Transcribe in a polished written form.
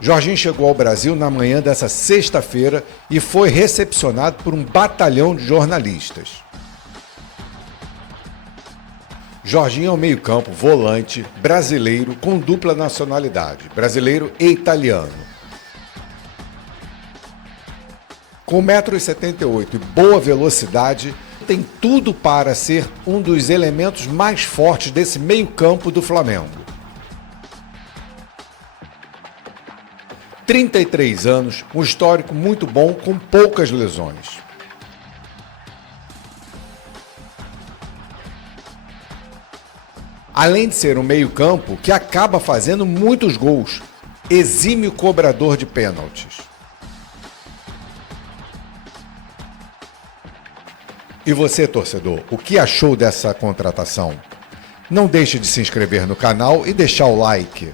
Jorginho chegou ao Brasil na manhã dessa sexta-feira e foi recepcionado por um batalhão de jornalistas. Jorginho é um meio-campo volante brasileiro com dupla nacionalidade, brasileiro e italiano. Com 1,78 m e boa velocidade, tem tudo para ser um dos elementos mais fortes desse meio-campo do Flamengo. 33 anos, um histórico muito bom com poucas lesões. Além de ser um meio-campo que acaba fazendo muitos gols, exímio cobrador de pênaltis. E você, torcedor, o que achou dessa contratação? Não deixe de se inscrever no canal e deixar o like.